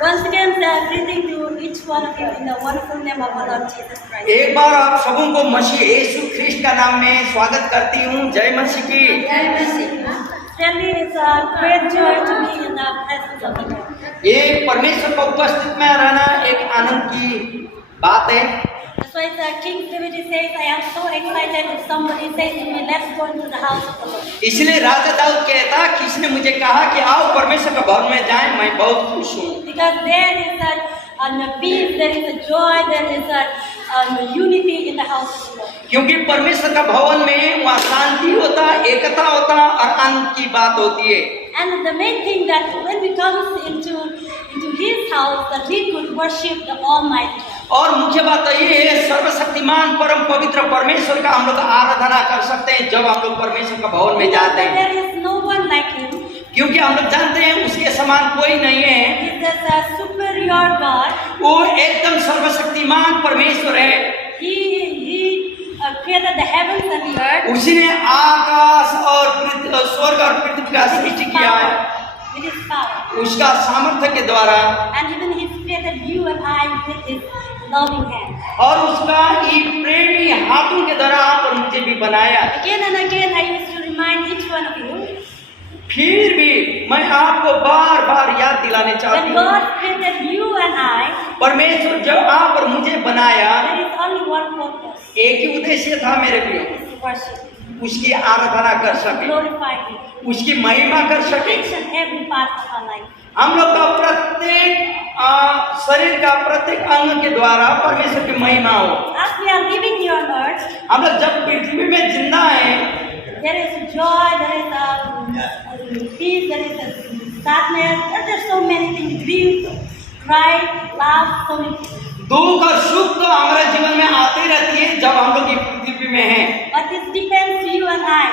Once again, greeting to each one of you in the wonderful name of our Lord Jesus Christ. एक बार आप सबों को मसीह यीशु Christ का नाम में स्वागत करती हूँ। जय मसीह की। Really, it's a great joy to be in the presence of the Lord. ये परमेश्वर को उपस्थित में रहना एक आनंद की बात है। That's why King David says, I am so excited if somebody says to me, let's go into the house of the Lord. इसलिए राजा दाऊद कहता, किसने मुझे कहा कि आओ परमेश्वर के भवन में जाएं, मैं बहुत खुश हूँ। Because there is a peace, there is a joy, there is a unity in the house of the Lord. क्योंकि परमेश्वर का भवन में वहाँ शांति होता, एकता होता और आनंद की बात होती है। And the main thing that when we come into His house, that we could worship the Almighty. और मुख्य बात तो ये है, सर्वशक्तिमान परम पवित्र परमेश्वर का हम लोग आराधना कर सकते हैं जब हम लोग परमेश्वर का भवन में जाते हैं। There is no one like Him. क्योंकि हम लोग जानते हैं उसके समान कोई नहीं है। He is a superior God. वो एकदम सर्वशक्तिमान परमेश्वर है। He created the heavens and the earth. उसने आकाश और स्वर्ग और पृथ्वी का सृष्टि किया है With His power. उसका सामर्थ्य के द्वारा। And even He created you and I with His loving hand. और उसका ये प्रेमी हाथों के द्वारा आप और मुझे भी बनाया। Again and again, I used to remind each one of you. फिर भी मैं आपको बार बार याद दिलाने चाहती When हूँ, God created you and I, परमेश्वर जब आप और मुझे बनाया, there is only one purpose. एक ही उद्देश्य था मेरे प्रियो, Is to worship Him, उसकी आराधना कर सके, glorify Him, उसकी महिमा कर सके। each and every part of our life. हम लोग का प्रत्येक शरीर का प्रत्येक अंग के द्वारा परमेश्वर की महिमा हो। As we are living here on earth, हम लोग जब पृथ्वी में जिंदा हैं, there is joy, there is a peace, there is a sadness, there are so many things, grief, cry, laugh, so many things. दुख और सुख तो हमारे जीवन में आती रहती है जब हम लोग ये पृथ्वी में हैं। But it depends you and I,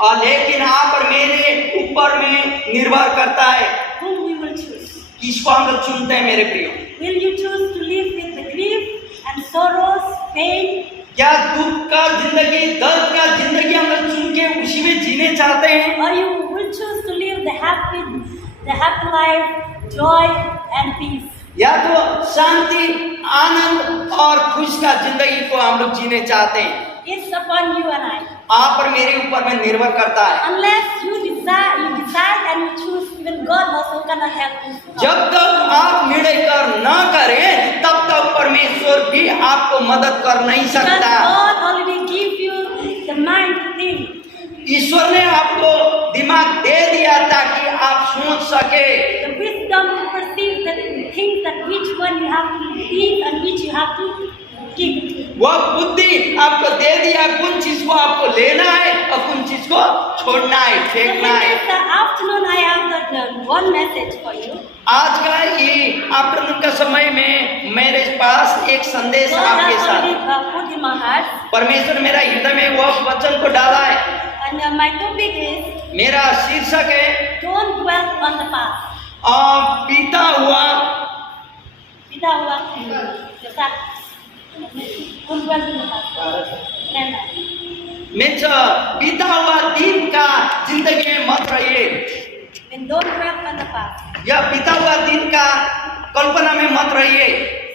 और लेकिन आप और मेरे ऊपर में निर्भर करता है whom we will choose. किसको हम लोग चुनते हैं मेरे प्रियो। Will you choose to live with the grief and sorrows, pain? क्या दुख का जिंदगी, दर्द का जिंदगी हम लोग चुन के उसी में जीने चाहते हैं, Or you will choose to live the happy life, joy and peace? या तो शांति, आनंद और खुश का जिंदगी को हम लोग जीने चाहते हैं। It's upon you and I. आप और मेरे ऊपर में निर्भर करता है। Unless you decide and you choose, even God also cannot help you. जब तक आप निर्णय कर ना करें तब तक परमेश्वर भी आपको मदद कर नहीं Because सकता। God already give you the mind to think. ईश्वर ने आपको दिमाग दे दिया ताकि आप सोच सके, The wisdom to perceive the things that which one you have to leave and which you have to keep. वह बुद्धि आपको दे दिया कौन चीज को आपको लेना है और कौन चीज को छोड़ना है, So फेंकना in है। this afternoon, I have got one message for you. आज का ये आफ्टरनून का समय में मेरे पास एक संदेश God आपके has साथ, already put in my heart, परमेश्वर मेरा हृदय में वह वचन को डाला है। and my topic is मेरा शीर्षक है don't dwell on the past. बीता हुआ Kita huwag jasa. Don't dwell on the past. Remember. मित्र, बीता हुआ दिन का जिंदगी में मत रहिए, When don't dwell on the past. या बीता हुआ दिन का कल्पना में मत रहिए।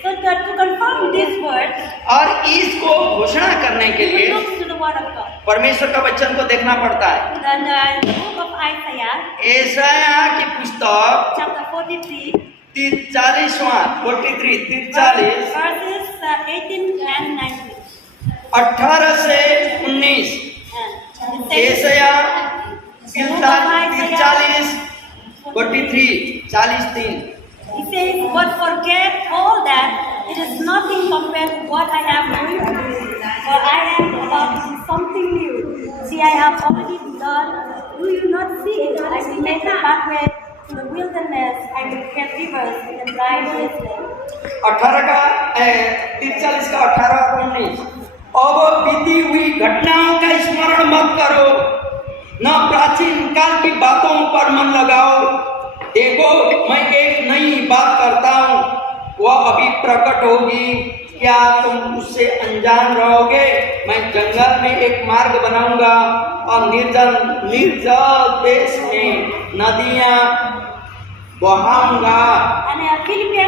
So that to confirm these words, और इसको घोषणा करने के we लिए will look to the word of God. परमेश्वर का वचन को देखना पड़ता है। Then the book of Isaiah, यशायाह की पुस्तक chapter 43, 43 verses 18 and 19. 18 से 19। And it says, यशायाह 43 He says, but forget all that, it is nothing compared to what I am doing, for I am about to do something new. See, I have already begun. Do you not see it? I will make a pathway to the wilderness, I will create rivers in the dry wasteland. 18 का 43 का 18 और 19। अब बीती हुई घटनाओं का स्मरण मत करो, न प्राचीन काल की बातों पर मन लगाओ। देखो, मैं एक नई बात करता हूँ, वह अभी प्रकट होगी, क्या तुम उससे अनजान रहोगे? मैं जंगल में एक मार्ग बनाऊंगा और निर्जल देश में नदियां बहाऊंगा। And Philippians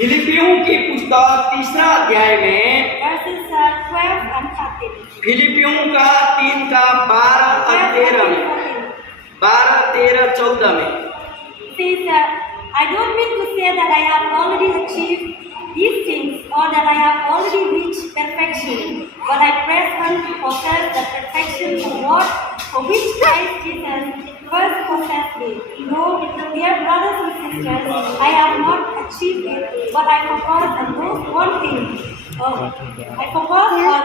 फिलिपियों की पुस्तक 3 अध्याय में verses 12 and 13. फिलिपियों का 3 का 12 और 13 में 12, 13, 14 में Says I don't mean to say that I have already achieved these things or that I have already reached perfection, but I press on to possess the perfection of God for which Christ Jesus first possessed me. No, dear brothers and sisters, I have not achieved it, but I focus on those one thing. I focus on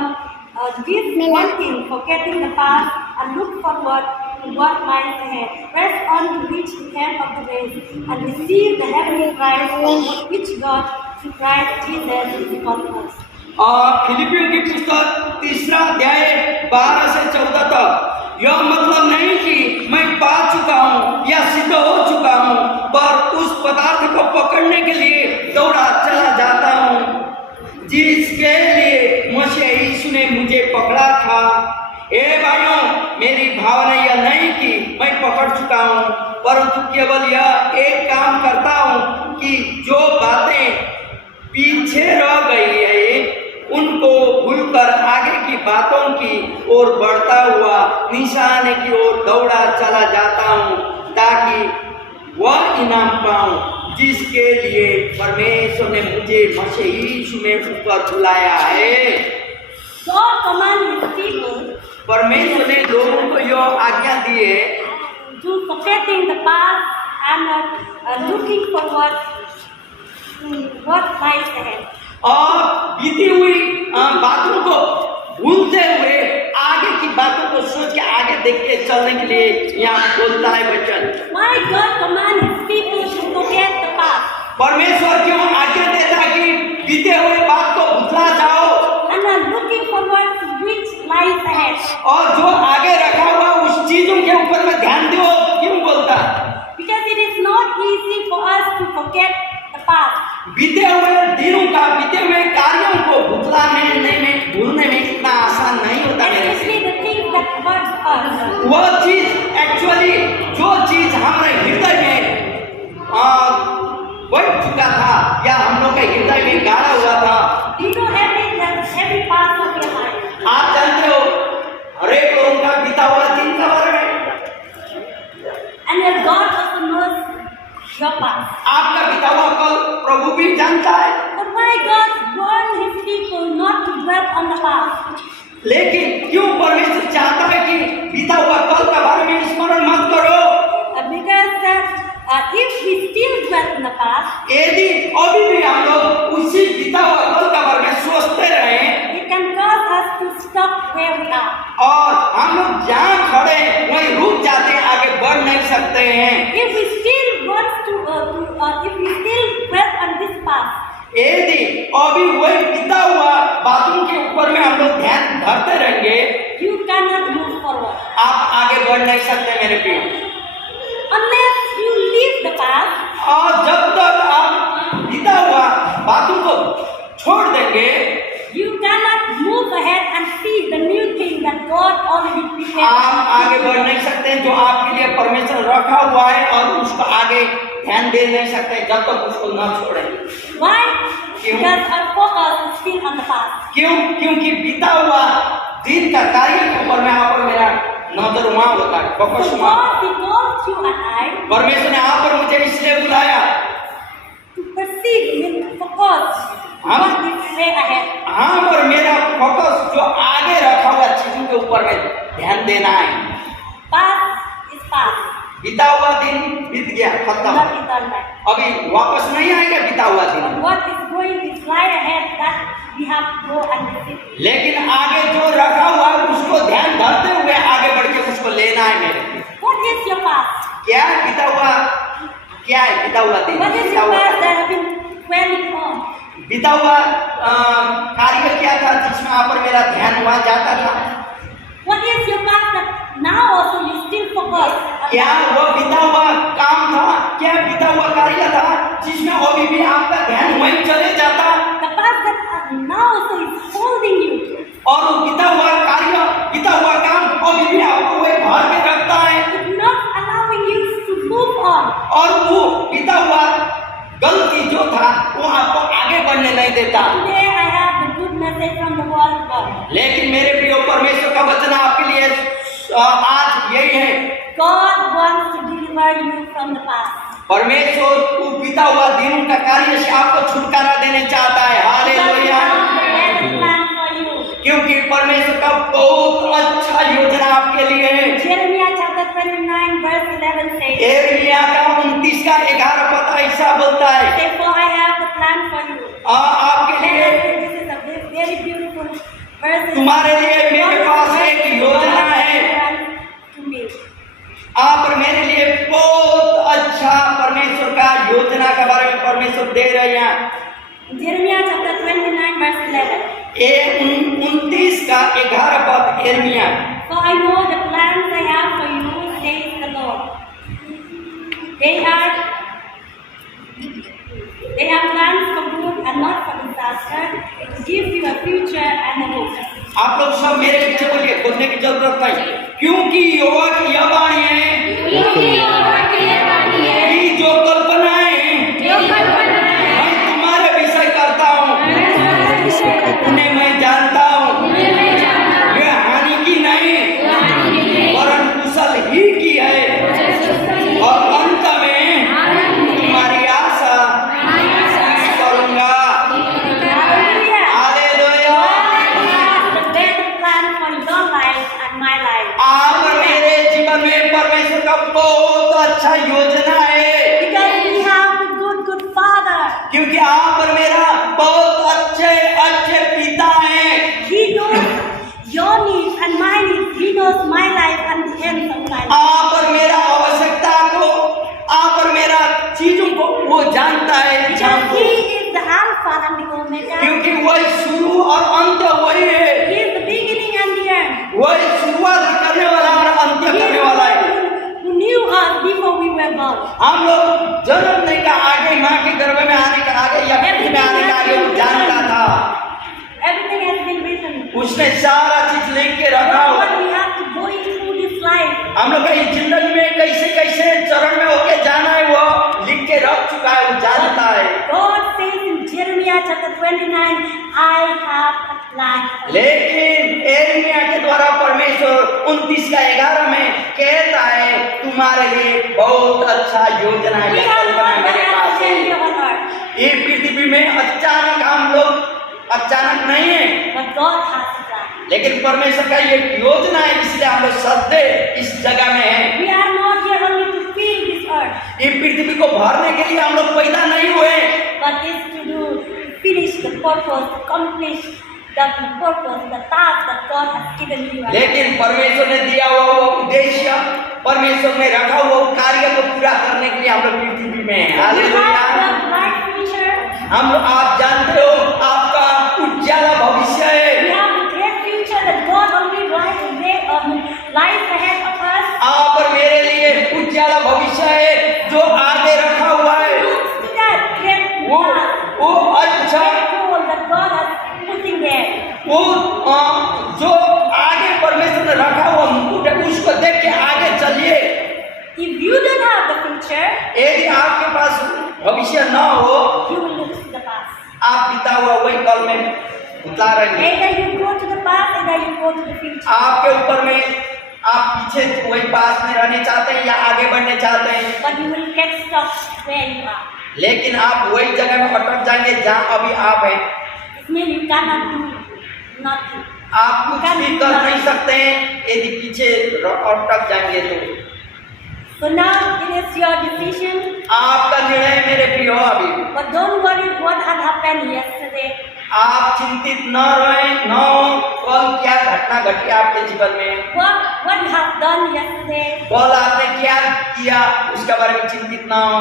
this one thing, forgetting the past and look forward to what lies ahead. Press on to reach the end of the race and receive the heavenly prize for which God through Christ Jesus is called us. फिलिपियों की पुस्तक 3 अध्याय 12 से 14 तक यह मतलब नहीं कि मैं पा चुका हूँ या सिद्ध हो चुका हूँ, पर उस पदार्थ को पकड़ने के लिए दौड़ा चला जाता हूँ जिसके लिए मसीह यीशु ने मुझे पकड़ा था। ए भाइयों, मेरी भावना यह नहीं कि मैं पकड़ चुका हूँ, परंतु केवल यह एक काम करता हूँ कि जो बातें पीछे रह गई है उनको भूलकर आगे की बातों की ओर बढ़ता हुआ निशाने की ओर दौड़ा चला जाता हूँ, ताकि वह इनाम पाऊं जिसके लिए परमेश्वर ने मुझे मसीह यीशु में ऊपर बुलाया है। God commands His people परमेश्वर ने लोगों को यह आज्ञा दी है to forgetting the past and looking forward to what lies ahead. और बीती हुई बातों को भूलते हुए आगे की बातों को सोच के आगे देख के चलने के लिए यहाँ बोलता है वचन। Why God commands His people to forget the past परमेश्वर क्यों आज्ञा देता है कि बीते हुए बात को भुला जाओ and are looking forward to which lies ahead? और जो आगे रखा हुआ उस चीजों के ऊपर में ध्यान दो, क्यों बोलता? Because it is not easy for us to forget the past. बीते हुए दिनों का, बीते हुए कार्यों को भूलने में इतना आसान नहीं होता मेरे। Especially the things that hurt us. वह चीज एक्चुअली जो चीज हमारे हृदय में बैठ चुका था या हम लोग के हृदय में गाड़ा हुआ था। You know every part of your life. आप जानते हो हर एक लोगों का बीता हुआ दिन के बारे में, And your God also knows your past. आपका बीता हुआ कल प्रभु भी जानता है। But why God warned His people not to dwell on the past? लेकिन क्यों परमेश्वर चाहता है कि बीता हुआ कल के बारे में स्मरण मत करो? Because if we still dwell in the past, यदि अभी भी हम लोग उसी बीता हुआ कल के बारे में सोचते रहे it can cause us to stop where we are. और हम लोग जहाँ खड़े वहीं रुक जाते हैं, आगे बढ़ नहीं सकते हैं। If we still if we still dwell on this past, यदि अभी वही बीता हुआ बातों के ऊपर में हम लोग ध्यान धरते रहेंगे, you cannot move forward. आप आगे बढ़ नहीं सकते मेरे प्रिय। Unless you leave the past, और जब तक आप बीता हुआ बातों को छोड़ देंगे, you cannot move ahead and see the new thing that God already prepared. आप आगे बढ़ नहीं सकते जो आपके लिए परमेश्वर रखा हुआ है, और उसको आगे ध्यान दे नहीं सकते जब तक उसको न छोड़ें। Why? क्यों? Because our focus is still on the past. क्यों? क्योंकि बीता हुआ दिन का कार्य के ऊपर में आप और मेरा नजर वहाँ होता है, फोकस So वहाँ। God calls you and I परमेश्वर ने आप और मुझे इसलिए बुलाया to perceive with focus what is way ahead. हम और मेरा फोकस जो आगे रखा हुआ चीजों के ऊपर में ध्यान देना है। Past is past, बीता हुआ दिन बीत गया, खत्म, not return back. अभी वापस नहीं आएगा बीता हुआ But दिन। what is going is lie ahead that we have to go and receive. लेकिन आगे जो रखा हुआ है उसको ध्यान धरते हुए आगे बढ़ के उसको लेना है मेरे। What is your past? क्या है बीता हुआ, क्या है बीता हुआ दिन? What is बीता your हुआ past that have been dwelling on? बीता हुआ कार्य क्या था जिसमें आप और मेरा ध्यान वहाँ जाता था? What is your past that now also you still focus on? क्या वो बीता हुआ काम था, क्या बीता हुआ कार्य था जिसमें अभी भी आपका ध्यान वहीं चले जाता? The past that now also is holding you. और वो बीता हुआ कार्य, बीता हुआ काम अभी भी आपको वही भर के रखता है, It's not allowing you to move on. और वो बीता हुआ गलती जो था वो आपको आगे बढ़ने नहीं देता। Today I have the good message from the word of God. लेकिन मेरे प्रिय परमेश्वर का वचन आपके लिए आज यही है, God wants to deliver you from the past. परमेश्वर वो बीता हुआ दिनों का कार्य से आपको छुटकारा देने चाहता है। Because He hallelujah. has the better plan for you. क्योंकि परमेश्वर का बहुत अच्छा योजना आपके लिए है। Jeremiah chapter 29 verse 11 says, यिर्मयाह का 29 का 11 पद ऐसा बोलता है, therefore I have the plan for you. आपके लिए, This is a very beautiful verse. तुम्हारे लिए मेरे पास एक योजना है। To me. आप और मेरे लिए बहुत अच्छा परमेश्वर का योजना के बारे में परमेश्वर दे रहे हैं। Jeremiah chapter 29 verse 11. ये 29 का 11 पद यिर्मयाह। For I know the plans I have for you, says the Lord. They are plans for good and not for disaster, to give you a future and a hope. आप लोग सब मेरे पीछे बोलिए, बोलने की जरूरत नहीं, क्योंकि यहोवा की यह वाणी है कि जो कल्पनाएं मैं तुम्हारे विषय करता हूँ उन्हें मैं जानता हूँ, वे हानि की नहीं वरन कुशल ही की है, और अंत में तुम्हारी आशा करूंगा। Hallelujah. Hallelujah. God has the better plan for your life and my life. आप और मेरे जीवन में परमेश्वर का बहुत अच्छा योजना है, Because we have a good Father. क्योंकि आप और मेरा बहुत अच्छे अच्छे पिता हैं। He knows your needs and my needs. He knows my life and the end of my life. आप और मेरा आवश्यकता को, आप और मेरा चीजों को वो जानता है, इच्छाओं Because को, He is the Alpha and the Omega. क्योंकि वही शुरू और अंत वही है, He is the beginning and the end. वही शुरुआत करने वाला और अंत्य He is करने the वाला है। one who knew us before we were born. हम लोग जन्मने का आगे, माँ के गर्भ में आने का आगे या पृथ्वी में आने का आगे वो जानता था। Everything has been written. उसने सारा चीज लिख के रखा Now हुआ। what we have to go through this life. हम लोग की जिंदगी में कैसे कैसे चरण में होके जाना है वो लिख के रख चुका है, वो जानता है। God says in Jeremiah chapter 29, I have a plan. लेकिन यिर्मयाह के द्वारा परमेश्वर 29 का 11 में कहता है, तुम्हारे लिए बहुत अच्छा योजना है, We या are कल्पना not मेरे the पास accident है। of earth, ये पृथ्वी में अचानक हम लोग अचानक नहीं है, but God has a plan. लेकिन परमेश्वर का ये योजना है, इसलिए हम लोग सदा इस जगह में हैं। We are not here only to fill this earth, ये पृथ्वी को भरने के लिए हम लोग पैदा नहीं हुए, but is to do, finish the purpose, accomplish the purpose, the task that God has given you. लेकिन परमेश्वर ने दिया हुआ वो उद्देश्य, परमेश्वर ने रखा हुआ वो कार्य को पूरा करने के लिए हम लोग पृथ्वी में हैं। You have hallelujah. a bright future. आप जानते हो आपका उज्ज्वल भविष्य है। We have a great future that God only lies ahead of us. आप और मेरे लिए उज्ज्वल भविष्य है जो आगे रखा हुआ है। Look to that great वो task, वो अच्छा great goal that God has putting there. वो जो आगे परमेश्वर ने रखा हुआ मुकुट है, उसको देख के आगे चलिए। If you don't have the future, यदि आपके पास भविष्य न हो, you will look to the past. आप बीता हुआ वही कल में उतला रहेंगे। Either you go to the past, either you go to the future. आपके ऊपर में आप पीछे वही पास में रहने चाहते हैं या आगे बढ़ने चाहते हैं, But you will get stuck where you are. लेकिन आप वही जगह में अटक जाएंगे जहाँ अभी आप हैं। It means you cannot do nothing. आप कुछ भी कर नहीं सकते हैं यदि पीछे अटक जाएंगे तो। So now it is your decision. आपका निर्णय मेरे प्रियो अभी। But don't worry what had happened yesterday. आप चिंतित न रहें, न हो कल क्या घटना घटी आपके जीवन में, What you have done yesterday. कल आपने क्या किया उसके बारे में चिंतित ना हो।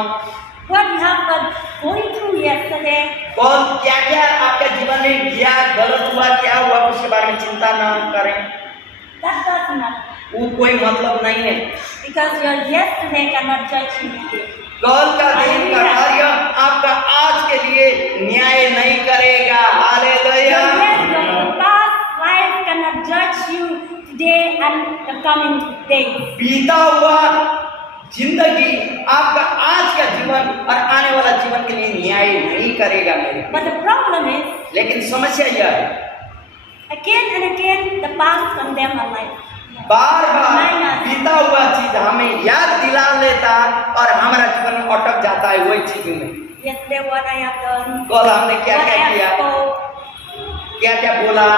What you have been going through yesterday. कल क्या क्या आपके जीवन में किया, गलत हुआ, क्या हुआ उसके बारे में चिंता न करें, That doesn't matter. वो कोई मतलब नहीं है। Because your yesterday cannot judge you today. कल का दिन का कार्य आपका आज के लिए न्याय नहीं करेगा। Hallelujah. Your past life cannot judge you today and the coming days. बीता हुआ जिंदगी आपका आज का जीवन और आने वाला जीवन के लिए न्याय नहीं करेगा मेरे। But the problem is, लेकिन समस्या यह है, again and again, the past condemn our life. बार बार बीता हुआ चीज हमें याद दिला लेता और हमारा जीवन अटक जाता है वही चीज में। Yesterday, what I have done, कल हमने क्या what I क्या have किया, spoke, क्या क्या बोला,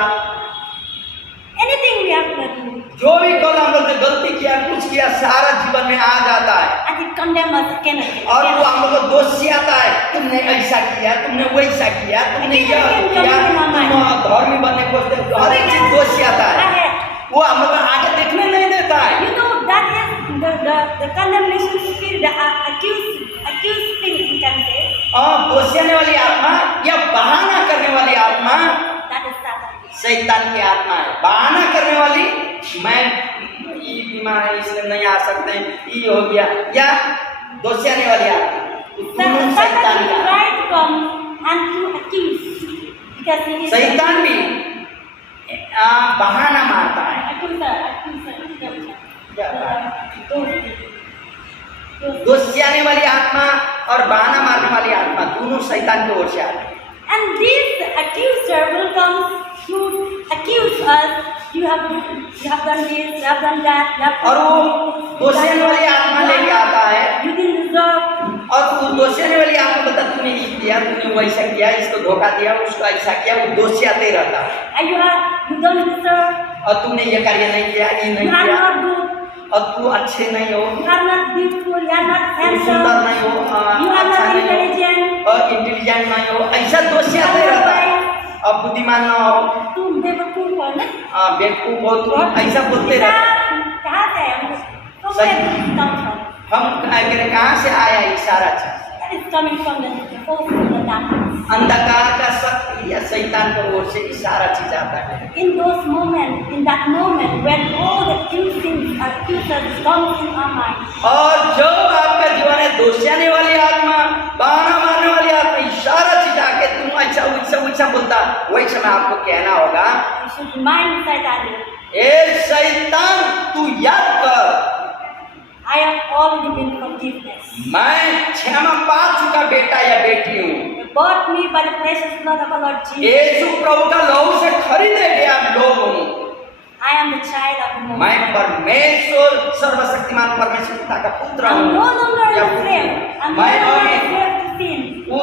anything we have done, जो भी कल हम लोग ने गलती किया, कुछ किया, सारा जीवन में आ जाता है and it condemn us again and again. और वो हम लोग को दोष आता है, तुमने ऐसा किया, तुमने वैसा किया, तुमने यह किया, तुम धर्मी बनने खोजते हो, हर एक चीज दोष आता है। वो हम लोग को आगे देखने नहीं देता है। You know, that is the condemnation spirit, the accused thing, you can say. दोषियाने वाली आत्मा या बहाना करने वाली आत्मा That is Satan. शैतान की आत्मा है। बहाना करने वाली, मैं ये बीमार है इसलिए नहीं आ सकते, ये हो गया, या दोषियाने वाली आत्मा, दोनों शैतान Satan का। is right to come and to accuse, because he is शैतान भी बहाना मारता है। दोषियाने वाली आत्मा और बहाना मारने वाली आत्मा दोनों शैतान की ओर से आते हैं। And this accuser will come to accuse us. You have done this, you have done that. You have और वो दोषियाने वाली आत्मा लेके आता है You didn't deserve. और वो दोषियाने वाली आत्मा बता तुमने ये किया, तुमने वैसा किया, इसको धोखा दिया, उसको ऐसा किया, वो दोषियाते रहता है। And you don't deserve. और तुमने ये कार्य नहीं किया, ये नहीं You are किया, not good. और तू अच्छे नहीं हो, You are not beautiful. You are not तू सुंदर handsome. नहीं हो, You are अच्छा not नहीं हो, intelligent. और इंटेलिजेंट नहीं हो, ऐसा दोषियाते रहता है। और बुद्धिमान ना हो, तुम बेवकूफ हो ना? बेवकूफ हो, तुम ऐसा बोलते रहते हैं। कहाँ से है हम? तो सही। where did it come from? हम कहाँ से आया ये सारा चीज? That is coming from the force of the darkness. अंधकार का शक्ति या शैतान की ओर से ये सारा चीज आता है। In those moments, in that moment when all the accusers come in our mind, और जब आपका जीवन है दोषियाने वाली आत्मा, बहाना मारने वाली आत्मा, ये सारा चीज आके तुम ऐसा वैसा वैसा बोलता, वही समय आपको कहना होगा, we should remind Satan, ए शैतान तू याद कर, I have already been forgiveness. मैं क्षमा पा चुका बेटा या बेटी हूँ। You bought me by the precious blood of our Lord Jesus. यीशु प्रभु का लहू से खरीदे गया लोग हूँ। I am the child of the Most मैं High. परमेश्वर सर्वशक्तिमान परमेश्वर पिता का पुत्र I'm हूँ। no longer या a पुत्री slave. हूँ। I'm no मैं longer a अभी slave to sin. वो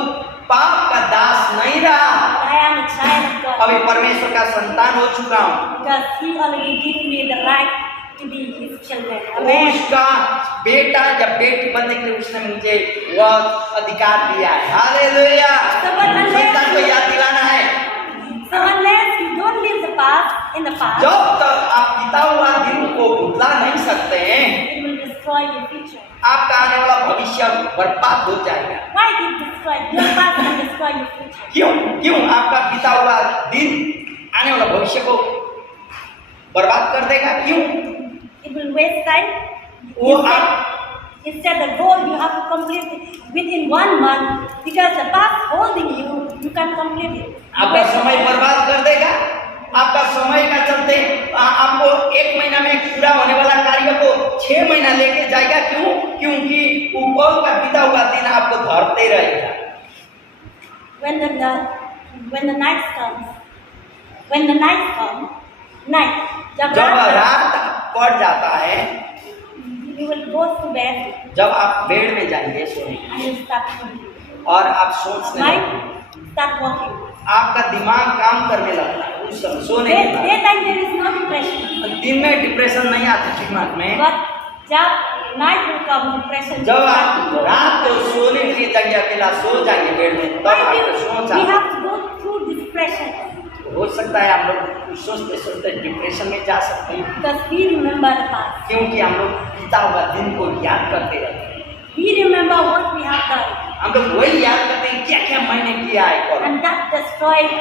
पाप का दास नहीं रहा, I am a child of God. अभी परमेश्वर का संतान हो चुका हूँ। Because He already gave me the right to be His children. Amen. उसका बेटा या बेटी बनने के लिए उसने मुझे वह अधिकार दिया है। हालेलुया। संतान को याद दिलाना है। So unless you don't live the past in the past, जब तक आप बीता हुआ दिन को भुला नहीं सकते हैं, it will destroy your future. आपका आने वाला भविष्य बर्बाद हो जाएगा। Why did it destroy? Your past can destroy your future. क्यों आपका बीता हुआ दिन आने वाला भविष्य को बर्बाद कर देगा? क्यों? It will waste time. वो आप Instead, the goal you have to complete it within 1 month, because the past holding you can't complete it. आपका समय बर्बाद कर देगा। आपका समय का चलते आपको 1 महीना में पूरा होने वाला कार्य को 6 महीना लेके जाएगा। क्यों? क्योंकि ऊपर का बीता हुआ दिन आपको धरते रहेगा। When the night comes, जब जब रात रात पड़ जाता है, you will go to bed जब आप बेड में जाएंगे सोने and you start thinking. और आप सोचने Mind लगेंगे, start working. आपका दिमाग काम करने लगता है उस समय सोने के बाद। Daytime there is no depression, दिन में डिप्रेशन नहीं आता दिमाग में। but जब night will come, depression. जब आप रात को सोने के लिए जाएंगे, अकेला सो जाएंगे बेड में, तब Why आपको सोच we आता have to go through depression? हो सकता है हम लोग सोचते सोचते डिप्रेशन में जा सकते हैं, Because we remember the past. क्योंकि हम लोग बीता हुआ दिन को याद करते रहते हैं। We remember what we have done, हम लोग वही याद करते हैं क्या क्या मैंने किया है कल, and that destroys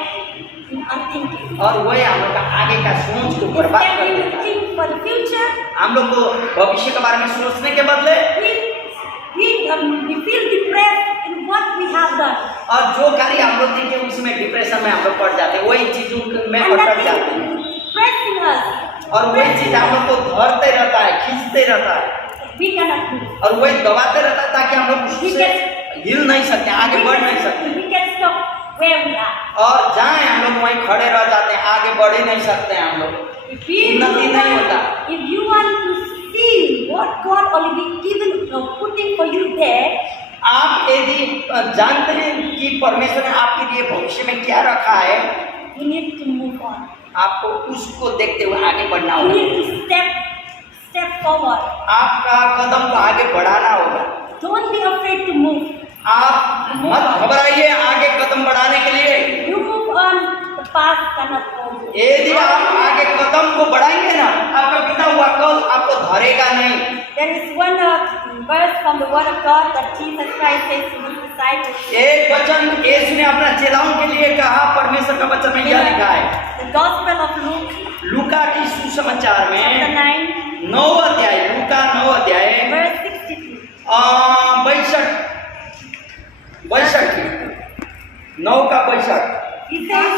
our thinking. और वही हम लोग का आगे का सोच को बर्बाद Instead, कर we देता will है। think for the future. हम लोग को भविष्य के बारे में सोचने के बदले We feel depressed in what we have done, और जो कार्य हम लोग देखे उसमें डिप्रेशन में हम लोग पड़ जाते हैं, वही चीजों में and that अटक जाते हैं, is depressing us. और वही चीज हम लोग को धरते रहता है, खींचते रहता है। we cannot move. और वही दबाते रहता है ताकि हम लोग उससे हिल नहीं सकते, आगे बढ़ नहीं सकते, We can stop where we are. और जाए हम लोग वहीं खड़े रह जाते हैं, आगे बढ़ ही नहीं सकते हैं हम लोग, If you उन्नति नहीं होता। if you want to see what God already given putting for you there, आप यदि जानते हैं कि परमेश्वर ने आपके लिए भविष्य में क्या रखा है, you need to move on. आपको उसको देखते हुए आगे बढ़ना You होगा, need to step forward. आपका कदम को आगे बढ़ाना होगा। Don't be afraid to move. आप मत घबराइए आगे कदम बढ़ाने के लिए। You move on, the past cannot hold you. यदि आप आगे कदम को बढ़ाएंगे ना, आपका बीता हुआ कल आपको धरेगा नहीं। There is one verse from the Word of God that Jesus Christ says to his disciples. एक वचन यीशु ने अपना चेलाओं के लिए कहा, परमेश्वर का वचन में यह लिखा है, The Gospel of Luke, लूका की सुसमाचार में chapter 9, 9 अध्याय, लूका 9 अध्याय verse 62. 9 का 62। He says,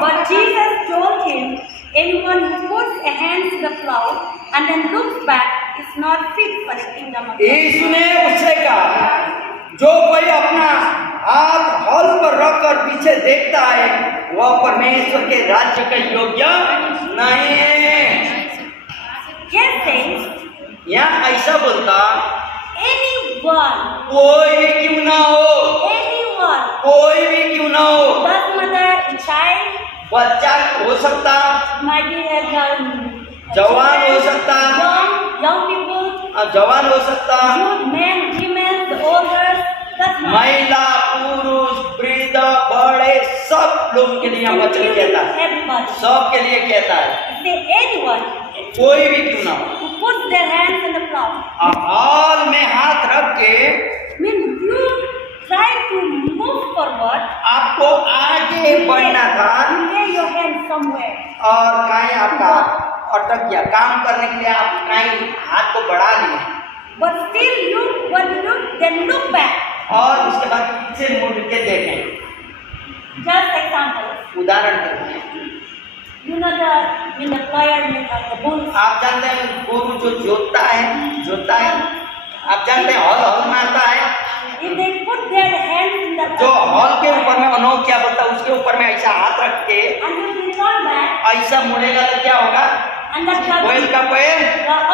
but Jesus told him, anyone who puts a hand to the plow and then looks back is not fit for the kingdom of God. यीशु ने उससे कहा, जो कोई अपना हाथ हल पर रखकर पीछे देखता है, वह परमेश्वर के राज्य का योग्य नहीं है। Yes, says, यहाँ ऐसा बोलता, anyone, कोई भी क्यों ना हो, anyone, कोई भी क्यों ना हो, doesn't matter, a child, बच्चा हो सकता, might be a जवान हो सकता, young people, जवान हो सकता, youth, men, women, the olders, doesn't matter. महिला, पुरुष, वृद्ध, बड़े, सब लोग के लिए वचन कहता है, Everybody. सब के लिए कहता है, Say anyone कोई भी क्यों ना हो। who puts their hands in the plow. हाल में हाथ रख के When you try to move forward, आपको आगे बढ़ना था, you lay your hand somewhere. और कहीं आपका अटक गया, काम करने के लिए आप कहीं हाथ को बढ़ा लिए, But still you, what you do, then look back. और उसके बाद पीछे मुड़ के देखें। Just example. उदाहरण के लिए, You know when the player the bulls. आप जानते हैं गोरू जो जोतता है, आप जानते हैं हल मारता है, If they put their hands in the जो हल के ऊपर में अनो क्या बोलता है, उसके ऊपर में ऐसा हाथ रख के and you return back, ऐसा मुड़ेगा तो क्या होगा, and the बैल का पैर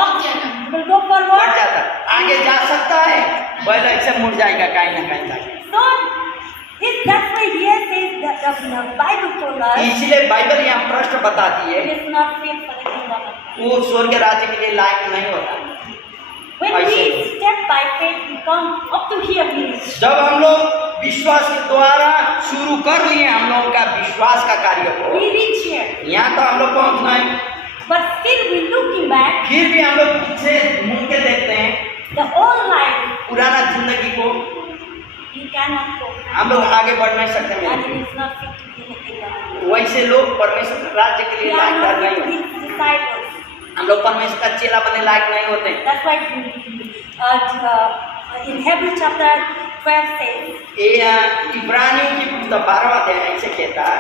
oxen will go बढ़ forward. जाता है, आगे जा सकता है, बैल ऐसे मुड़ जाएगा कहीं ना कहीं जाके। So, that's why here says that the Bible told us इसलिए बाइबल यहाँ प्रश्न बताती है, it is not fit for the kingdom of God. वो स्वर्ग राज्य के लिए लायक नहीं होता। When we step by faith, we come up to here. जब हम लोग विश्वास के द्वारा शुरू कर लिए हम लोगों का विश्वास का कार्य को, We reach here, यहाँ तो हम लोग पहुँच गए, but still we looking back. फिर भी हम लोग पीछे मुड़ के देखते हैं The old life पुराना जिंदगी को, we cannot go, हम लोग आगे बढ़ नहीं सकते and हैं। it is not fit to be in the kingdom. वैसे लोग परमेश्वर के राज्य के We लिए are लायक not नहीं fit to होते, be disciples. हम लोग परमेश्वर का चेला बनने लायक नहीं होते। That's why in Hebrew chapter 12 says, ये इब्रानियों की पुस्तक 12वां अध्याय ऐसे कहता है,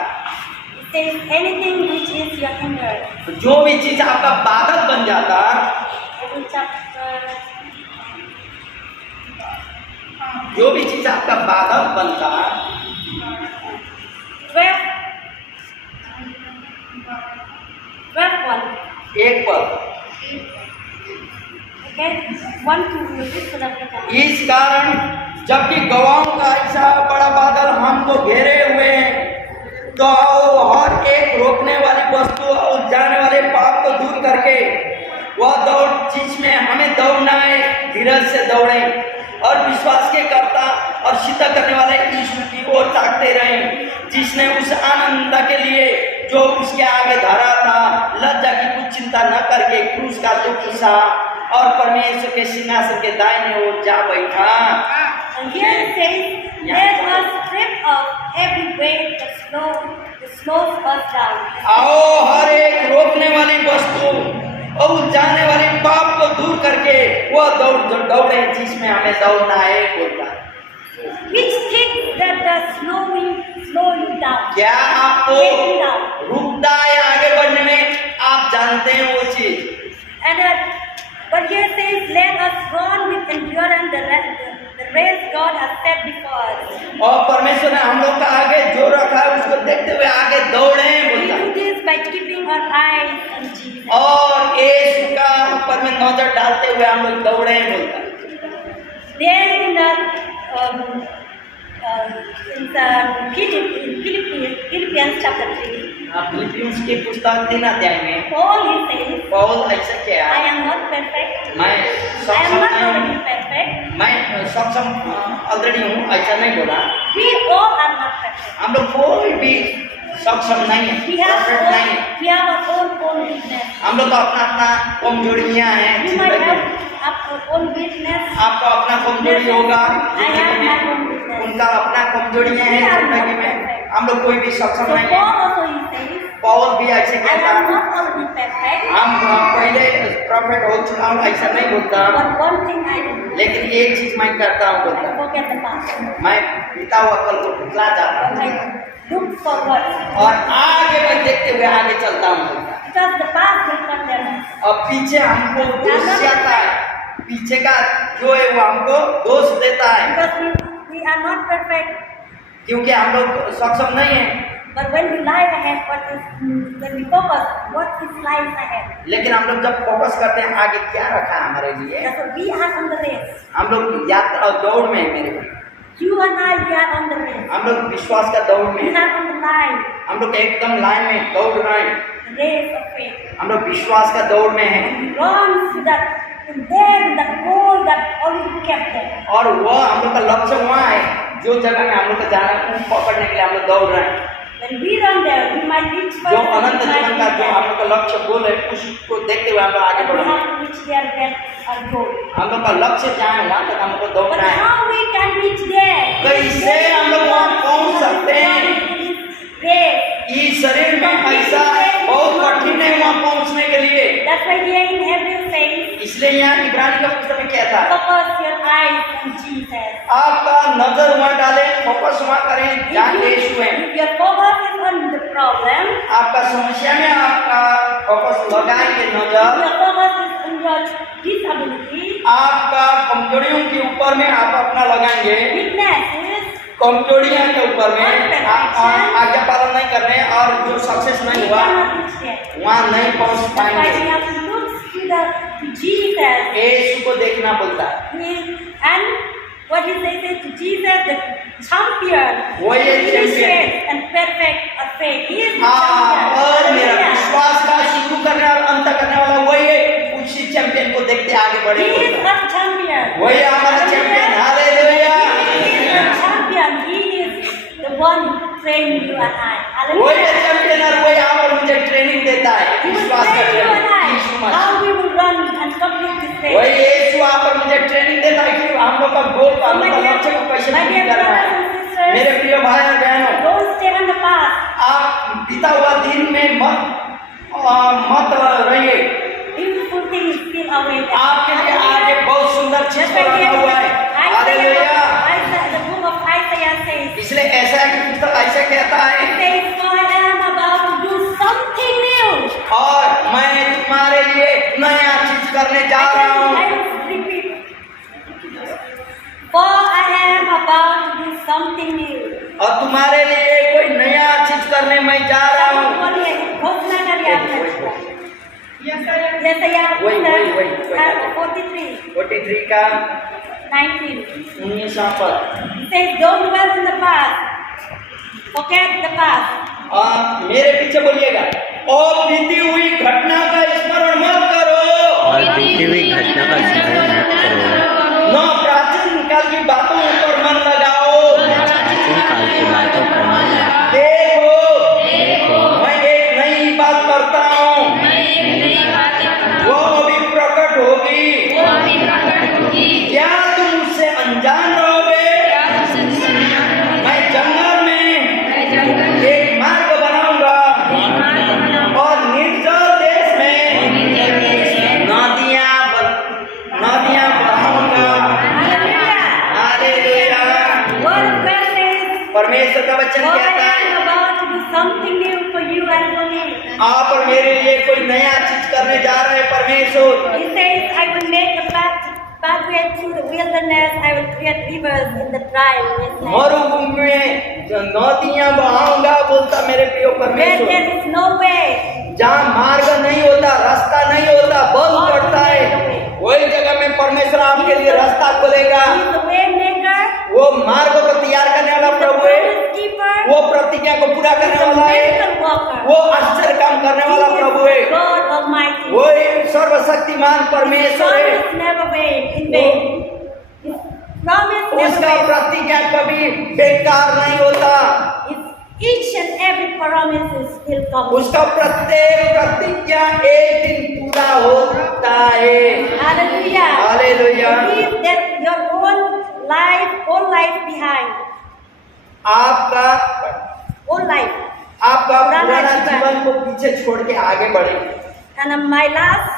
it says anything which is your hindrance. जो भी चीज आपका बाधक बन जाता, Hebrew chapter जो भी चीज आपका बाधक बनता, 12:1. एक पद, Okay, 1-2. Repeat so that we can. इस कारण जबकि गवाहों का ऐसा बड़ा बादल हमको घेरे हुए हैं, तो आओ हर एक रोकने वाली वस्तु और जाने वाले पाप को दूर करके वह दौड़ जिसमें हमें दौड़ना है, धीरज से दौड़े और विश्वास के कर्ता और सिद्ध करने वाले यीशु की ओर ताकते रहें, जिसने उस आनंद के लिए जो उसके आगे धरा था, लज्जा की कुछ चिंता न करके क्रूस का दुख सहा और परमेश्वर के सिंहासन के दाहिने ओर जा बैठा। And here it says, let us strip off every weight that slows us down. आओ हर एक रोकने वाली वस्तु और जाने वाली पाप को दूर करके वह दौड़े जिसमें हमें दौड़ना है, बोलता है। Which things that slow you down? क्या आपको Getting down. रुकता है आगे बढ़ने में, आप जानते हैं वो चीज। And But here says, let us run with endurance the race God has set before us. और परमेश्वर ने हम लोग का आगे जो रखा है उसको देखते हुए आगे दौड़े We बोलता है। do this by keeping our eyes on Jesus. और यीशु का ऊपर में नजर डालते हुए हम लोग दौड़े बोलता है। There in Philippians chapter 3, Philippians की पुस्तक 3 अध्याय में Paul he says, पौल ऐसा क्या I है, am not perfect. मैं I am not सक्षम already नहीं, perfect. मैं सक्षम ऑलरेडी हूँ, ऐसा नहीं बोला। We all are not perfect. हम लोग कोई भी सक्षम नहीं है, We have परफेक्ट नहीं है। our own weakness. हम लोग का अपना अपना कमजोरियाँ हैं You might जिंदगी में। have your own weakness. आपका अपना कमजोरी होगा I have जिंदगी my में, own weakness. उनका अपना कमजोरियाँ हैं जिंदगी में। हम लोग कोई भी So सक्षम Paul नहीं है। also he says, पौल भी ऐसे I कहता am है, not already perfect. हम पहले प्रॉफिट हो चुका हूँ, ऐसा नहीं बोलता, But one thing I do, लेकिन एक चीज मैं करता हूँ बोलता I है, forget the past. मैं बीता हुआ कल को भुला जाता But हूँ I look forward. और आगे मैं देखते हुए आगे चलता हूँ बोलता है। Because the past will condemn us. और पीछे हमको दोष जाता है, पीछे का जो है वो हमको दोष देता है, Because we are not perfect. क्योंकि हम लोग सक्षम नहीं है। But when we lie ahead, when we focus, what is lies ahead? लेकिन हम लोग जब फोकस करते हैं आगे क्या रखा है हमारे लिए, That's what we are on the race. हम लोग यात्रा दौड़ में है मेरे भाई, You and I, we are on the race. हम लोग विश्वास का दौड़ में We हैं। are on the line, हम लोग एकदम लाइन में दौड़ रहे हैं, the race of faith. हम लोग विश्वास का दौड़ में हैं। And we run to that, and there, the goal that already kept there. और वह हम लोग का लक्ष्य वहाँ है जो जगह में हम लोग को जाना है, उस पकड़ने के लिए हम लोग दौड़ रहे हैं। When we run there, we might reach first. जो we अनंत might जीवन का reach जो there. हम लोग का लक्ष्य गोल है उसको देखते हुए हम लोग आगे But we बढ़ रहे have हैं। to reach there, get our goal. हम लोग का लक्ष्य जहाँ है वहाँ तक हम लोग को But दौड़ना है। how we can reach there? कैसे हम लोग वहाँ पहुँच सकते हैं? Race. इस शरीर में ऐसा बहुत कठिन है वहाँ पहुँचने के लिए। That's why here in Hebrews says, इसलिए यहाँ इब्रानी का पुस्तक में क्या था, focus your eyes on Jesus. आपका नजर वहाँ डालें, फोकस वहाँ करें जहाँ यीशु है। If your focus is on the problem, आपका समस्या में आपका फोकस लगाएंगे if नजर, your focus is on your disability, आपका कमजोरियों के ऊपर में आप अपना लगाएंगे, weaknesses, कमजोरियां के ऊपर में आज्ञा पालन नहीं करने और जो सक्सेस we नहीं हुआ cannot reach there. वहाँ नहीं पहुँच That's why we पाएंगे। have to look to Jesus. यीशु को देखना बोलता है, And what he says is to Jesus, the champion, वो ये champion। initiate and perfect of faith. He is the हाँ, और मेरा champion. विश्वास का शुरू करने और अंत करने वाला वही है, उसी चैंपियन को देखते आगे He बढ़े। is our champion. वही हमारा champion, hallelujah. He is the champion. He is the one who trained you and I. वही Hallelujah. चैंपियन और वही यहाँ पर मुझे ट्रेनिंग देता है, He will विश्वास का train you and training, I. यीशु मसीह। How we will run and complete this race. वही यीशु वहाँ पर मुझे ट्रेनिंग देता है कि हम लोग का गोल का हम लोग का लक्ष्य को कैसे My पूरा dear करना brothers है। and sisters, मेरे प्रिय भाई और बहनों, don't stay on the path. आप बीता हुआ दिन में मत रहिए, Beautiful things still await. आपके लिए आगे बहुत सुंदर चीज Just को like रखा हुआ है। Hallelujah. the book of Isaiah says, इसलिए ऐसा है कि पुस्तक ऐसा कहता है, it says, for I am about to do something new. और मैं तुम्हारे लिए नया चीज करने जा रहा I हूँ। will repeat. For I am about to do something new. और तुम्हारे लिए कोई नया चीज करने मैं जा रहा हूँ। बोलिए, घोषणा करिए आपने। यशायाह वही, 43, 43 का 19. 19 पर It says, don't dwell in the past. Forget the past. मेरे पीछे बोलिएगा, और बीती हुई घटना का स्मरण मत करो, और बीती हुई घटना का स्मरण मत करो, न प्राचीन काल की बातों पर मन लगाओ, प्राचीन काल की बातों पर मन लगाओ। देखो मैं एक नई बात करता हूँ, वो अभी प्रकट होगी, क्या तुम उससे अनजान रहोगे? मैं जंगल में एक मार्ग बनाऊंगा और निर्जल देश में नदियां बहाऊंगा। Hallelujah. Hallelujah. Word of God says, परमेश्वर का वचन for कहता I है, am about to do something new for you and for me. आप और मेरे लिए कोई नया चीज करने जा रहे हैं परमेश्वर। He says, I will make a pathway through the wilderness. I will create rivers in the dry wasteland. मरुभूमि में नदियां बहाऊंगा बोलता मेरे प्रिय Where परमेश्वर। there is no way, जहाँ मार्ग नहीं होता, रास्ता नहीं होता, बंद पड़ता है, वही जगह में परमेश्वर आपके लिए रास्ता खोलेगा। He is the way maker, वो मार्ग को तैयार करने वाला He is the प्रभु है, promise keeper, वो प्रतिज्ञा को पूरा He is करने the वाला है, miracle worker. वो आश्चर्य काम करने He वाला is प्रभु है, God Almighty. वो एक सर्वशक्तिमान परमेश्वर है। Promise never in vain. His promise उसका never प्रतिज्ञा कभी बेकार नहीं होता, vain. Each and every promise will come. उसका प्रत्येक प्रतिज्ञा एक दिन पूरा होता है। Hallelujah. Hallelujah. Leave that your own life behind. आपका Own life. पुराना जीवन को पीछे छोड़ के आगे बढ़े। And my last,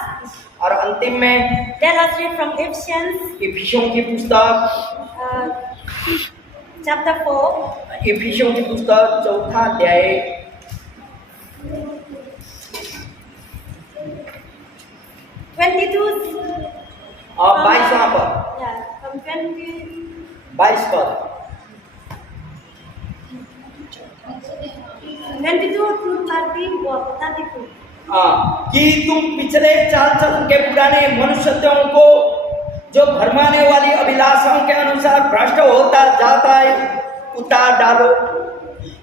और अंतिम में let us read from Ephesians इफिसियों की पुस्तक chapter 4. इफिसियों की पुस्तक 4 अध्याय 22. और 22वां पद, Yeah, from 20. 22 पद। 22 to 32. कि तुम पिछले चाल चलन के पुराने मनुष्यों को जो भरमाने वाली अभिलाषाओं के अनुसार भ्रष्ट होता जाता है उतार डालो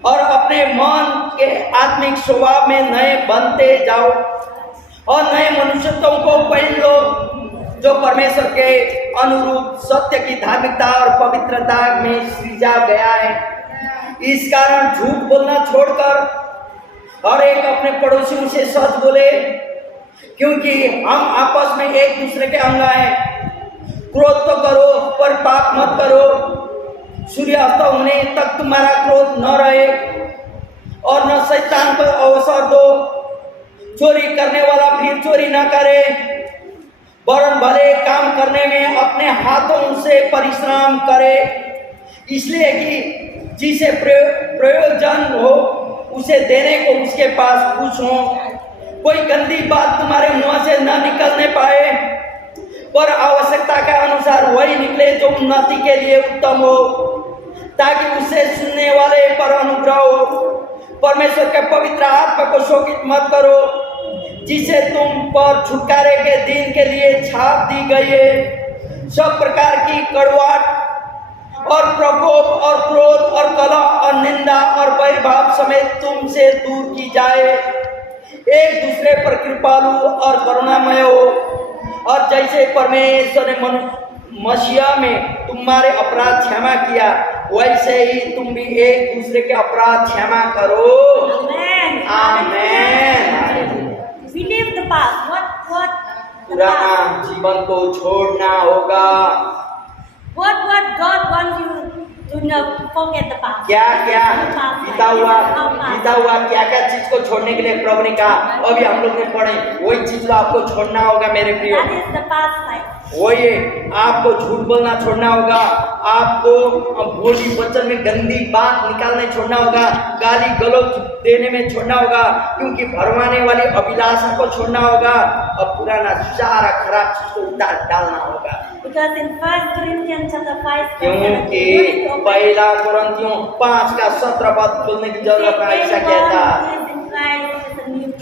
और अपने मन के आत्मिक स्वभाव में नए बनते जाओ और नए मनुष्यों को पहन लो जो परमेश्वर के अनुरूप सत्य की धार्मिकता और पवित्रता में सृजा गया है। इस कारण झूठ बोलना छोड़कर हर एक अपने पड़ोसियों से सच बोले, क्योंकि हम आपस में एक दूसरे के अंग हैं। क्रोध तो करो पर पाप मत करो। सूर्यास्त होने तक तुम्हारा क्रोध न रहे और न शैतान को अवसर दो। चोरी करने वाला फिर चोरी न करे, वरन भले काम करने में अपने हाथों से परिश्रम करे, इसलिए कि जिसे प्रयोजन हो उसे देने को उसके पास कुछ हो। कोई गंदी बात तुम्हारे मुंह से न निकलने पाए, पर आवश्यकता के अनुसार वही निकले जो उन्नति के लिए उत्तम हो, ताकि उसे सुनने वाले पर अनुग्रह हो। परमेश्वर के पवित्र आत्मा को शोकित मत करो, जिसे तुम पर छुटकारे के दिन के लिए छाप दी गई है। सब प्रकार की कड़वाहट और प्रकोप और क्रोध और कलह और निंदा और वैरभाव समेत तुमसे दूर की जाए। एक दूसरे पर कृपालु और करुणामय हो, और जैसे परमेश्वर ने मसीहा में तुम्हारे अपराध क्षमा किया, वैसे ही तुम भी एक दूसरे के अपराध क्षमा करो। Amen. Amen. We leave the past. What the पुराना past? जीवन को छोड़ना होगा। What God wants you to not forget the past. क्या क्या The past. बीता हुआ क्या क्या चीज को छोड़ने के लिए प्रभु ने कहा, अभी हम लोग ने पढ़े, वही चीज को आपको छोड़ना होगा मेरे प्रिय। That is the past life. वही आपको झूठ बोलना छोड़ना होगा, आपको बोली वचन में गंदी बात निकालने छोड़ना होगा, गाली गलौज देने में छोड़ना होगा, क्योंकि भरमाने वाली अभिलाषा को छोड़ना होगा और पुराना सारा खराब चीज को उतार डालना होगा। Because in 1 Corinthians chapter 5, क्योंकि पहला कुरिन्थियों 5:17 पद खोलने की जरूरत है। ऐसा कहता,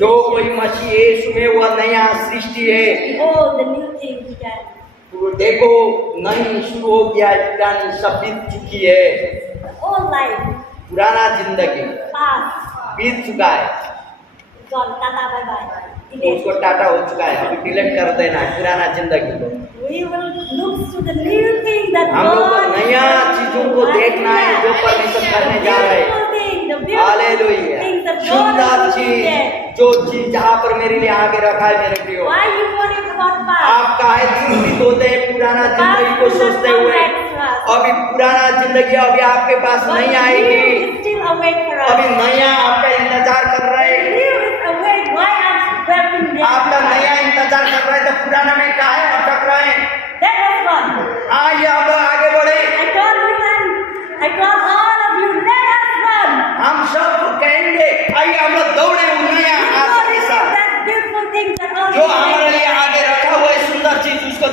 जो कोई मसीह यीशु में वह नया सृष्टि है। Behold, the new thing began. तो देखो नई शुरू हो गया, पुरानी सब बीत चुकी है। The old life, पुराना जिंदगी past, बीत चुका है, gone, tata, bye bye. Delete. उसको टाटा हो चुका है, अभी डिलीट कर देना है पुराना जिंदगी को। We will look to the new thing that हम लोग को God नया चीजों को देखना है जो परमेश्वर करने जा रहे हैं। हालेलुया। सुंदर चीज, जो चीज जहाँ पर मेरे लिए आगे रखा है मेरे प्रियो। Why you worried about past? आप काहे चिंतित होते हैं पुराना जिंदगी को सोचते हुए? अभी पुराना जिंदगी अभी आपके पास नहीं आएगी, Still await for us. अभी नया आपका इंतजार कर रहे हैं। New is await. Why are you grabbing this? आपका नया इंतजार कर रहे हैं, तो पुराना में काहे अटक रहे हैं? That was gone. आइए अब आगे बढ़े। I told you and I told all of you, let us run. हम सबको कहेंगे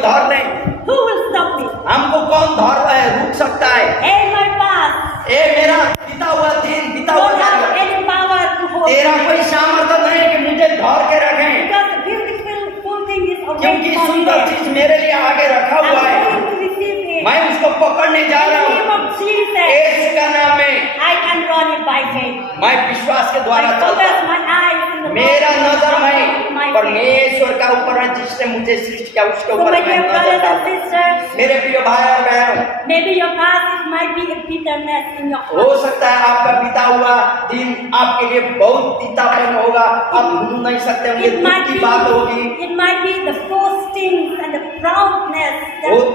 धर लें? Who will stop me? हमको कौन रोक सकता है? Hey, my past. ए मेरा बीता हुआ दिन, बीता हुआ Don't have कार्य, any power to hold. तेरा कोई सामर्थ्य नहीं कि मुझे धर के रखें, Because the beautiful thing is क्योंकि already for सुंदर me. चीज मेरे लिए आगे रखा हुआ I'm है। going to receive it. मैं उसको पकड़ने जा In रहा the हूँ name of Jesus, यीशु का नाम में। I can run it by faith. मैं विश्वास के द्वारा I चलता focus हूँ। my eyes in the मेरा नजर my मैं faith. परमेश्वर का ऊपर है जिसने मुझे सृष्टि किया, उसके So ऊपर my मैं dear नजर brothers and डालता हूँ। sisters, मेरे प्रिय भाई और बहनों, maybe your past it might be a bitterness in your हो heart. सकता है आपका बीता हुआ दिन आपके लिए बहुत तीतापन होगा, आप भूल नहीं सकते होंगे, It दुख might की be, बात होगी। it might be the boastings and the proudness that Oh.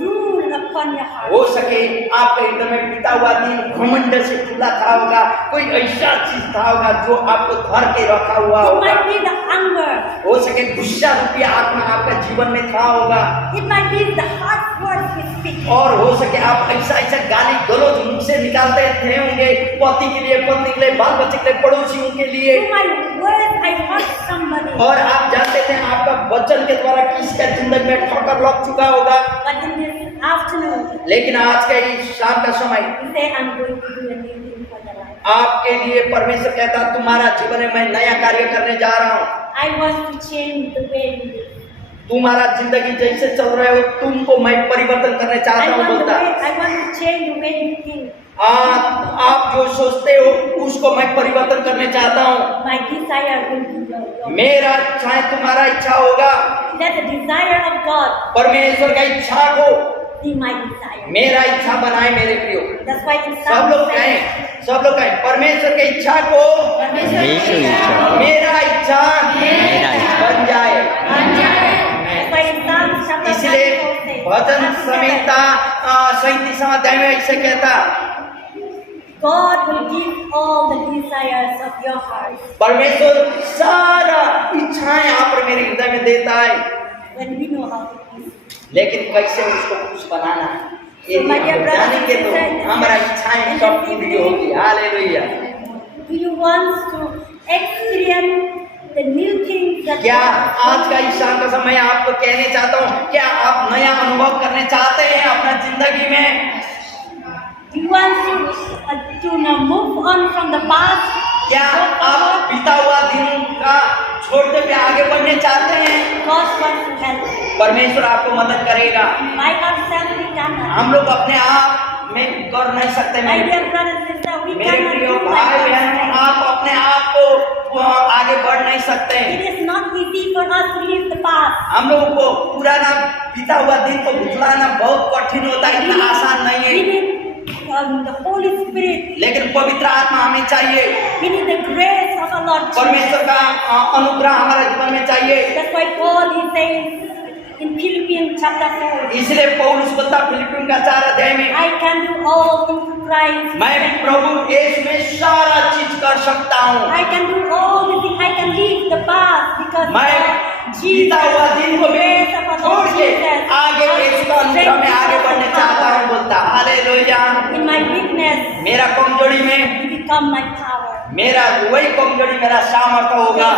rule upon your heart. हो सके आपके हृदय में बीता हुआ दिन घमंड से खुला था होगा, कोई ऐसा चीज था होगा जो आपको धर के रखा हुआ It होगा। might be the anger. हो सके गुस्सा रूपी आत्मा आपका जीवन में था होगा, It might be the harsh words we speak. और हो सके आप ऐसा गाली गलौज मुंह से निकालते थे होंगे, पति के लिए, पत्नी के लिए, बाल बच्चे के लिए, पड़ोसियों के लिए, Through my words, I hurt somebody. और आप जानते थे आपका वचन के द्वारा किसका जिंदगी में ठोकर लग चुका होगा। But in this afternoon, लेकिन आज के इस शाम का समय you say, I'm going to do a new thing for your life. आपके लिए परमेश्वर कहता तुम्हारा जीवन में मैं नया कार्य करने जा रहा हूँ। I want to change the way you live. तुम्हारा जिंदगी जैसे चल रहे हो तुमको मैं परिवर्तन करने चाहता हूँ बोलता। I want to change the way you think. आप जो सोचते हो उसको मैं परिवर्तन करने चाहता हूँ। My desire will be your. मेरा चाहे तुम्हारा इच्छा होगा, Let the desire of God परमेश्वर का इच्छा को be my desire. मेरा इच्छा बनाए मेरे प्रियो। That's why in सब Psalm लोग 7, कहें, सब लोग कहें परमेश्वर की इच्छा को परमेश्वर की इच्छा मेरा इच्छा मेरा इच्छा बन जाए। That's why in Psalm chapter इसलिए 34 says, भजन Psalm 7, संहिता 37वां अध्याय में ऐसे कहता, God will give all the desires of your heart. परमेश्वर सारा इच्छाएं आप और मेरे हृदय में देता है, When we know how to please. लेकिन कैसे उसको खुश बनाना है ये So my dear हम brothers जानेंगे and तो sisters, हमारा इच्छाएं सब पूरी होगी। Hallelujah. Do you want to experience the new things that क्या God आज का इस शाम का समय आपको कहने चाहता हूँ, क्या आप नया अनुभव करने चाहते हैं अपना जिंदगी में? Do you want to now move on from the past? क्या आप बीता हुआ दिन का छोड़ते हुए आगे बढ़ने चाहते हैं? God wants to help you. परमेश्वर आपको मदद करेगा। By ourselves we cannot. हम लोग अपने आप में कर नहीं सकते। My मेरे dear brothers and sisters, we मेरे cannot प्रिय do भाई like बहनों, that. आप अपने आप को आगे बढ़ नहीं सकते। It is not easy for us to leave the past. हम लोगों को पुराना बीता हुआ दिन को भुलाना बहुत कठिन होता है, इतना आसान नहीं We है। need the Holy Spirit. लेकिन पवित्र आत्मा हमें चाहिए, We need the grace of our Lord Jesus. परमेश्वर का अनुग्रह हमारे जीवन में चाहिए। That's why Paul he says in Philippians chapter 4, इसलिए पौलुस बोलता फिलिपियों का 4 अध्याय में, I can do all things through Christ. मैं भी प्रभु यीशु में सारा चीज कर सकता हूँ। I can do all the things. I can leave the past because मैं God, बीता हुआ दिन को भी grace of our छोड़ Lord के Jesus, आगे यीशु का अनुग्रह में आगे बढ़ने चाहता हूँ बोलता। हालेलुया। in my weakness, मेरा कमजोरी में you become my power. मेरा वही कमजोरी मेरा सामर्थ्य होगा।